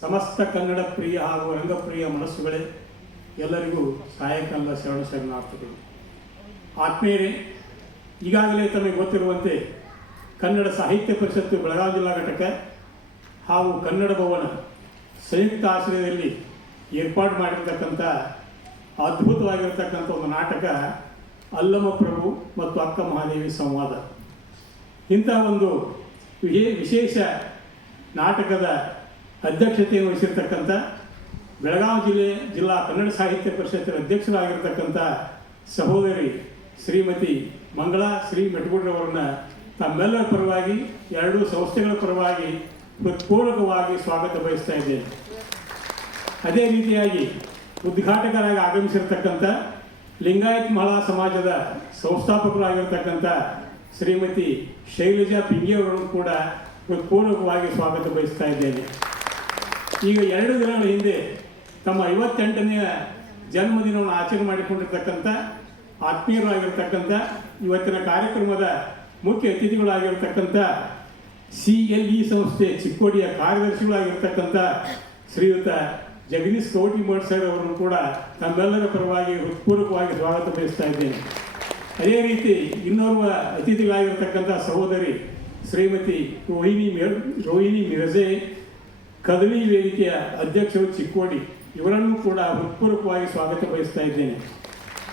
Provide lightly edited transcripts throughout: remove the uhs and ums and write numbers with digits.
ಸಮಸ್ತ ಕನ್ನಡ ಪ್ರಿಯ ಹಾಗೂ ರಂಗಪ್ರಿಯ ಮನಸ್ಸುಗಳೇ, ಎಲ್ಲರಿಗೂ ಸಾಯಂಕಾಲ ಶರಣಾರ್ಥಿಗಳು. ಆತ್ಮೀಯರೇ, ಈಗಾಗಲೇ ತಮಗೆ ಗೊತ್ತಿರುವಂತೆ ಕನ್ನಡ ಸಾಹಿತ್ಯ ಪರಿಷತ್ತು ಬೆಳಗಾವಿ ಜಿಲ್ಲಾ ಘಟಕ ಹಾಗೂ ಕನ್ನಡ ಭವನ ಸಂಯುಕ್ತ ಆಶ್ರಯದಲ್ಲಿ ಏರ್ಪಾಡು ಮಾಡಿರ್ತಕ್ಕಂಥ ಅದ್ಭುತವಾಗಿರ್ತಕ್ಕಂಥ ಒಂದು ನಾಟಕ ಅಲ್ಲಮ ಪ್ರಭು ಮತ್ತು ಅಕ್ಕ ಮಹಾದೇವಿ ಸಂವಾದ. ಇಂಥ ಒಂದು ವಿಶೇಷ ನಾಟಕದ ಅಧ್ಯಕ್ಷತೆಯನ್ನು ವಹಿಸಿರ್ತಕ್ಕಂಥ ಬೆಳಗಾವಿ ಜಿಲ್ಲಾ ಕನ್ನಡ ಸಾಹಿತ್ಯ ಪರಿಷತ್ತಿನ ಅಧ್ಯಕ್ಷರಾಗಿರ್ತಕ್ಕಂಥ ಸಹೋದರಿ ಶ್ರೀಮತಿ ಮಂಗಳಾ ಶ್ರೀ ಮೆಟಗೂಡ್ರವರನ್ನ ತಮ್ಮೆಲ್ಲರ ಪರವಾಗಿ, ಎರಡೂ ಸಂಸ್ಥೆಗಳ ಪರವಾಗಿ ಹೃತ್ಪೂರ್ವಕವಾಗಿ ಸ್ವಾಗತ ಬಯಸ್ತಾ ಇದ್ದೇನೆ. ಅದೇ ರೀತಿಯಾಗಿ ಉದ್ಘಾಟಕರಾಗಿ ಆಗಮಿಸಿರ್ತಕ್ಕಂಥ ಲಿಂಗಾಯತ್ ಮಹಿಳಾ ಸಮಾಜದ ಸಂಸ್ಥಾಪಕರಾಗಿರ್ತಕ್ಕಂಥ ಶ್ರೀಮತಿ ಶೈಲಜಾ ಪಿಂಗಿಯವರನ್ನು ಕೂಡ ಹೃತ್ಪೂರ್ವಕವಾಗಿ ಸ್ವಾಗತ ಬಯಸ್ತಾ ಇದ್ದೇನೆ. ಈಗ 2 ದಿನಗಳ ಹಿಂದೆ ತಮ್ಮ 58ನೇ ಜನ್ಮದಿನವನ್ನು ಆಚರಣೆ ಮಾಡಿಕೊಂಡಿರ್ತಕ್ಕಂಥ ಆತ್ಮೀಯರಾಗಿರ್ತಕ್ಕಂಥ ಇವತ್ತಿನ ಕಾರ್ಯಕ್ರಮದ ಮುಖ್ಯ ಅತಿಥಿಗಳಾಗಿರ್ತಕ್ಕಂಥ CLE ಸಂಸ್ಥೆ ಚಿಕ್ಕೋಡಿಯ ಕಾರ್ಯದರ್ಶಿಗಳಾಗಿರ್ತಕ್ಕಂಥ ಶ್ರೀಯುತ ಜಗದೀಶ್ ಕೌಟಿಮಠ್ ಸರ್ ಅವರನ್ನು ಕೂಡ ತಮ್ಮೆಲ್ಲರ ಪರವಾಗಿ ಹೃತ್ಪೂರ್ವಕವಾಗಿ ಸ್ವಾಗತ ಬಯಸ್ತಾ ಇದ್ದೇನೆ. ಅದೇ ರೀತಿ ಇನ್ನೋರ್ವ ಅತಿಥಿಗಳಾಗಿರ್ತಕ್ಕಂಥ ಸಹೋದರಿ ಶ್ರೀಮತಿ ರೋಹಿಣಿ ಮಿರ್ಜೆ, ಕದಳಿ ವೇದಿಕೆಯ ಅಧ್ಯಕ್ಷರು ಚಿಕ್ಕೋಡಿ, ಇವರನ್ನು ಕೂಡ ಹೃತ್ಪೂರ್ವಕವಾಗಿ ಸ್ವಾಗತ ಬಯಸ್ತಾ ಇದ್ದೇನೆ.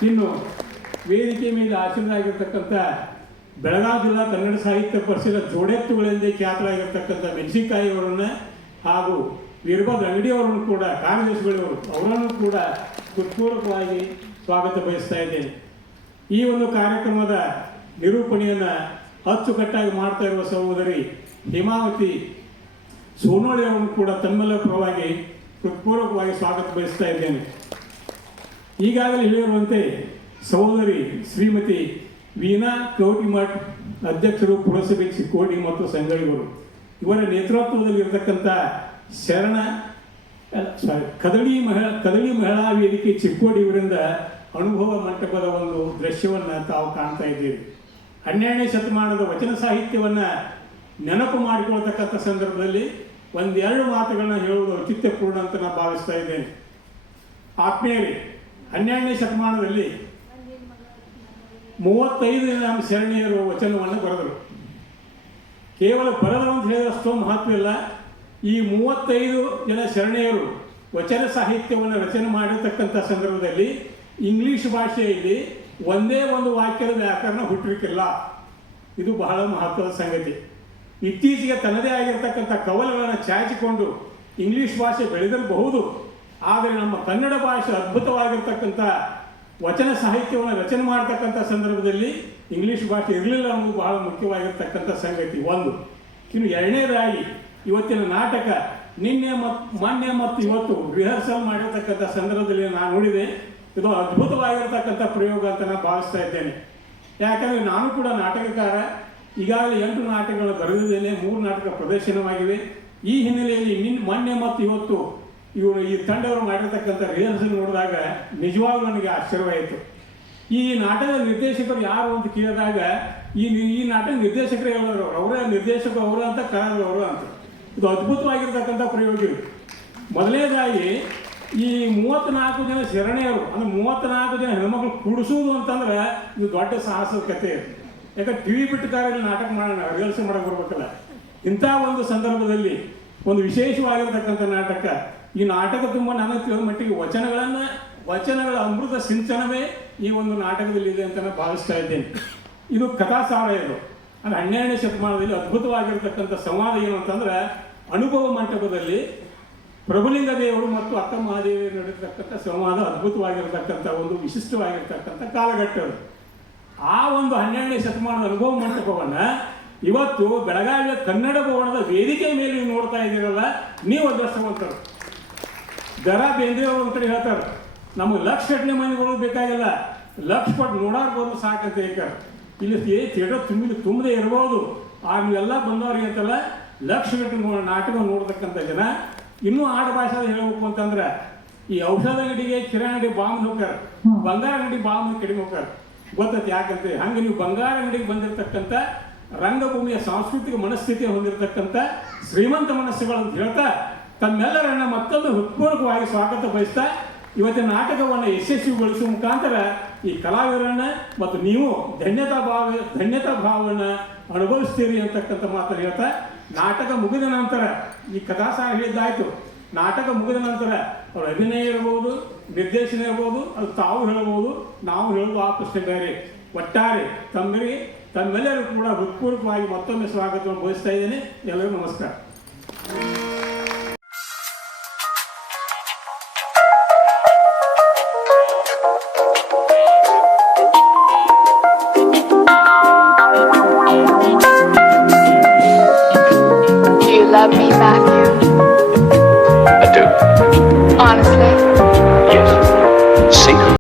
ಇನ್ನು ವೇದಿಕೆ ಮೇಲೆ ಆಚರಣೆಯಾಗಿರ್ತಕ್ಕಂಥ ಬೆಳಗಾವಿ ಜಿಲ್ಲಾ ಕನ್ನಡ ಸಾಹಿತ್ಯ ಪರಿಷದ ಜೋಡೆತ್ತುಗಳೆಂದೇ ಖ್ಯಾತರಾಗಿರ್ತಕ್ಕಂಥ ಮೆಣಸಿನಕಾಯಿಯವರನ್ನು ಹಾಗೂ ವೀರಭದ್ರ ಅಂಗಡಿಯವರನ್ನು ಕೂಡ ಕಾರ್ಯದರ್ಶಿಗಳವರು, ಅವರನ್ನು ಕೂಡ ಹೃತ್ಪೂರ್ವಕವಾಗಿ ಸ್ವಾಗತ ಬಯಸ್ತಾ ಇದ್ದೇನೆ. ಈ ಒಂದು ಕಾರ್ಯಕ್ರಮದ ನಿರೂಪಣೆಯನ್ನು ಅಚ್ಚುಕಟ್ಟಾಗಿ ಮಾಡ್ತಾ ಇರುವ ಸಹೋದರಿ ಹೇಮಾವತಿ ಸೋನೋಳಿ ಅವರನ್ನು ಕೂಡ ತಮ್ಮೆಲ್ಲರ ಪರವಾಗಿ ಹೃತ್ಪೂರ್ವಕವಾಗಿ ಸ್ವಾಗತ ಬಯಸ್ತಾ ಇದ್ದೇನೆ. ಈಗಾಗಲೇ ಹೇಳಿರುವಂತೆ ಸಹೋದರಿ ಶ್ರೀಮತಿ ವೀಣಾ ಕೌಟಿಮಠ್ ಅಧ್ಯಕ್ಷರು ಪುರಸಭೆ ಚಿಕ್ಕೋಡಿ ಮತ್ತು ಸಂಗಳಿಗರು, ಇವರ ನೇತೃತ್ವದಲ್ಲಿರ್ತಕ್ಕಂಥ ಕದಳಿ ಮಹಿಳಾ ವೇದಿಕೆ ಚಿಕ್ಕೋಡಿ ಇವರಿಂದ ಅನುಭವ ಮಂಟಪದ ಒಂದು ದೃಶ್ಯವನ್ನು ತಾವು ಕಾಣ್ತಾ ಇದ್ದೀರಿ. 12ನೇ ಶತಮಾನದ ವಚನ ಸಾಹಿತ್ಯವನ್ನು ನೆನಪು ಮಾಡಿಕೊಳ್ತಕ್ಕಂಥ ಸಂದರ್ಭದಲ್ಲಿ 1-2 ಮಾತುಗಳನ್ನ ಹೇಳುವುದು ಔಚಿತ್ಯಪೂರ್ಣ ಅಂತ ನಾನು ಭಾವಿಸ್ತಾ ಇದ್ದೇನೆ. ಆತ್ಮೀಯರೇ, 12ನೇ ಶತಮಾನದಲ್ಲಿ 35 ಜನ ಶರಣೆಯರು ವಚನವನ್ನು ಬರೆದರು. ಕೇವಲ ಬರೆದರು ಅಂತ ಹೇಳಿದಷ್ಟು ಮಹತ್ವ ಇಲ್ಲ. ಈ 35 ಜನ ಶರಣೆಯರು ವಚನ ಸಾಹಿತ್ಯವನ್ನು ರಚನೆ ಮಾಡಿರ್ತಕ್ಕಂಥ ಸಂದರ್ಭದಲ್ಲಿ ಇಂಗ್ಲಿಷ್ ಭಾಷೆಯಲ್ಲಿ ಒಂದೇ ಒಂದು ವಾಕ್ಯದ ವ್ಯಾಕರಣ ಹುಟ್ಟಲಿಕ್ಕಿಲ್ಲ. ಇದು ಬಹಳ ಮಹತ್ವದ ಸಂಗತಿ. ಇತ್ತೀಚೆಗೆ ತನ್ನದೇ ಆಗಿರ್ತಕ್ಕಂಥ ಕವಲುಗಳನ್ನು ಚಾಚಿಕೊಂಡು ಇಂಗ್ಲಿಷ್ ಭಾಷೆ ಬೆಳೆದಿರಬಹುದು, ಆದರೆ ನಮ್ಮ ಕನ್ನಡ ಭಾಷೆ ಅದ್ಭುತವಾಗಿರ್ತಕ್ಕಂಥ ವಚನ ಸಾಹಿತ್ಯವನ್ನು ರಚನೆ ಮಾಡ್ತಕ್ಕಂಥ ಸಂದರ್ಭದಲ್ಲಿ ಇಂಗ್ಲಿಷ್ ಭಾಷೆ ಇರಲಿಲ್ಲ ಅನ್ನೋದು ಬಹಳ ಮುಖ್ಯವಾಗಿರ್ತಕ್ಕಂಥ ಸಂಗತಿ ಒಂದು. ಇನ್ನು 2ನೇದಾಗಿ ಇವತ್ತಿನ ನಾಟಕ ಮೊನ್ನೆ ಮತ್ತು ಇವತ್ತು ರಿಹರ್ಸಲ್ ಮಾಡಿರ್ತಕ್ಕಂಥ ಸಂದರ್ಭದಲ್ಲಿ ನಾನು ನೋಡಿದೆ. ಇದು ಅದ್ಭುತವಾಗಿರ್ತಕ್ಕಂಥ ಪ್ರಯೋಗ ಅಂತ ನಾನು ಭಾವಿಸ್ತಾ ಇದ್ದೇನೆ. ಯಾಕಂದರೆ ನಾನು ಕೂಡ ನಾಟಕಕಾರ, ಈಗಾಗಲೇ 8 ನಾಟಕಗಳು ಬರೆದಿದ್ದೇನೆ, 3 ನಾಟಕ ಪ್ರದರ್ಶನವಾಗಿವೆ. ಈ ಹಿನ್ನೆಲೆಯಲ್ಲಿ ಮೊನ್ನೆ ಮತ್ತು ಇವತ್ತು ಈ ತಂಡವರು ಮಾಡಿರ್ತಕ್ಕಂಥ ರಿಹರ್ಸಲ್ ನೋಡಿದಾಗ ನಿಜವಾಗ್ಲೂ ನನಗೆ ಆಶ್ಚರ್ಯವಾಯಿತು. ಈ ನಾಟಕದ ನಿರ್ದೇಶಕರು ಯಾರು ಅಂತ ಕೇಳಿದಾಗ ಈ ನಾಟಕ ನಿರ್ದೇಶಕರೇ ಹೇಳೋರು, ಅವರೇ ನಿರ್ದೇಶಕರು ಅವರು ಅಂತ ಕರೆದವರು ಅಂತ. ಇದು ಅದ್ಭುತವಾಗಿರ್ತಕ್ಕಂಥ ಪ್ರಯೋಗ ಇದು. ಮೊದಲನೇದಾಗಿ ಈ 34 ಜನ ಶರಣೆಯರು ಅಂದರೆ 34 ಜನ ಹೆಣ್ಮಕ್ಳು ಕೂಡಿಸೋದು ಅಂತಂದ್ರೆ ಇದು ದೊಡ್ಡ ಸಾಹಸದ ಕಥೆ ಇದೆ. ಯಾಕಂದ್ರೆ TV ಬಿಟ್ಟುಕಾರಲ್ಲಿ ನಾಟಕ ಮಾಡೋಣ, ರಿಹರ್ಸಲ್ ಮಾಡೋಕೆ ಬರ್ಬೇಕಲ್ಲ. ಇಂಥ ಒಂದು ಸಂದರ್ಭದಲ್ಲಿ ಒಂದು ವಿಶೇಷವಾಗಿರ್ತಕ್ಕಂಥ ನಾಟಕ. ಈ ನಾಟಕ ತುಂಬ ನನಗೆ ತಿಳಿದ ಮಟ್ಟಿಗೆ ವಚನಗಳ ಅಮೃತ ಸಿಂಚನವೇ ಈ ಒಂದು ನಾಟಕದಲ್ಲಿ ಇದೆ ಅಂತ ನಾನು ಭಾವಿಸ್ತಾ ಇದ್ದೇನೆ. ಇದು ಕಥಾಸಾರ. ಇದು ಅಂದರೆ 12ನೇ ಶತಮಾನದಲ್ಲಿ ಅದ್ಭುತವಾಗಿರ್ತಕ್ಕಂಥ ಸಂವಾದ ಏನು ಅಂತಂದ್ರೆ, ಅನುಭವ ಮಂಟಪದಲ್ಲಿ ಪ್ರಭುಲಿಂಗ ದೇವರು ಮತ್ತು ಅಕ್ಕ ಮಹಾದೇವಿ ನಡೆತಕ್ಕಂಥ ಸಂವಾದ ಅದ್ಭುತವಾಗಿರ್ತಕ್ಕಂಥ ಒಂದು ವಿಶಿಷ್ಟವಾಗಿರ್ತಕ್ಕಂಥ ಕಾಲಘಟ್ಟ. ಆ ಒಂದು 12ನೇ ಶತಮಾನದ ಅನುಭವ ಮಂಟಪವನ್ನು ಇವತ್ತು ಬೆಳಗಾವಿಯ ಕನ್ನಡ ಭವನದ ವೇದಿಕೆ ಮೇಲೆ ನೀವು ನೋಡ್ತಾ ಇದ್ದೀರಲ್ಲ, ನೀವು ಅದೃಷ್ಟವಂತರು. ಬೇಂದ್ರೆ ಅವರು ಒಂದು ಕಡೆ ಹೇಳ್ತಾರೆ, ನಮಗೆ ಲಕ್ಷಗಟ್ಟಲೆ ಮಂದಿಗಳು ಬೇಕಾಗಿಲ್ಲ, ಲಕ್ಷ ಪಟ್ಟು ನೋಡಾರ್ಬೋದು ಸಾಕಂತ ಹೇಳ್ತಾರೆ. ಇಲ್ಲಿ ಥಿಯೇಟರ್ ತುಂಬದೇ ಇರ್ಬೋದು, ನೀವೆಲ್ಲ ಬಂದವ್ರಿಗೆ ಅಂತಲ್ಲ ಲಕ್ಷಗಟ್ಟಲೆ ನಾಟಕ ನೋಡ್ತಕ್ಕಂಥ ಜನ. ಇನ್ನೂ ಆಡ ಭಾಷೆದ ಹೇಳ್ಬೇಕು ಅಂತಂದ್ರೆ, ಈ ಔಷಧ ಅಂಗಡಿಗೆ ಕಿರಾಣಿ ಅಂಗಡಿ ಬಾಂಬ್ ಹೋಗ್ತಾರೆ, ಬಂಗಾರ ಅಂಗಡಿ ಬಾಂಬ್ ಕಡಿಮೆ ಹೋಗ್ತಾರೆ. ಗೊತ್ತೈತೆ ಯಾಕಂತ? ಹಂಗೆ ನೀವು ಬಂಗಾರ ಅಂಗಡಿಗೆ ಬಂದಿರತಕ್ಕಂಥ ರಂಗಭೂಮಿಯ ಸಾಂಸ್ಕೃತಿಕ ಮನಸ್ಥಿತಿ ಹೊಂದಿರತಕ್ಕಂಥ ಶ್ರೀಮಂತ ಮನಸ್ಸುಗಳು ಅಂತ ಹೇಳ್ತಾ ತಮ್ಮೆಲ್ಲರನ್ನ ಮತ್ತೊಮ್ಮೆ ಹೃತ್ಪೂರ್ವಕವಾಗಿ ಸ್ವಾಗತ ಬಯಸ್ತಾ ಇವತ್ತಿನ ನಾಟಕವನ್ನು ಯಶಸ್ವಿಗೊಳಿಸುವ ಮುಖಾಂತರ ಈ ಕಲಾವಿದರನ್ನ ಮತ್ತು ನೀವು ಧನ್ಯತಾ ಭಾವವನ್ನು ಅನುಭವಿಸ್ತೀರಿ ಅಂತಕ್ಕಂಥ ಮಾತನ್ನು ಹೇಳ್ತಾ, ನಾಟಕ ಮುಗಿದ ನಂತರ ಈ ಕಥಾಸಾರ ಹೇಳಿದ್ದಾಯಿತು. ನಾಟಕ ಮುಗಿದ ನಂತರ ಅವ್ರ ಅಭಿನಯ ಇರ್ಬೋದು, ನಿರ್ದೇಶನ ಇರ್ಬೋದು, ಅದು ತಾವು ಹೇಳ್ಬೋದು, ನಾವು ಹೇಳುವುದು ಆ ಪ್ರಶ್ನೆ ಬೇರೆ. ಒಟ್ಟಾರೆ ತಮ್ಮೆಲ್ಲರೂ ಕೂಡ ಹೃತ್ಪೂರ್ವಕವಾಗಿ ಮತ್ತೊಮ್ಮೆ ಸ್ವಾಗತವನ್ನು ಬಯಸ್ತಾ ಇದ್ದೇನೆ. ಎಲ್ಲರಿಗೂ ನಮಸ್ಕಾರ. Love me, Matthew? I do. Honestly? Yes. Secret.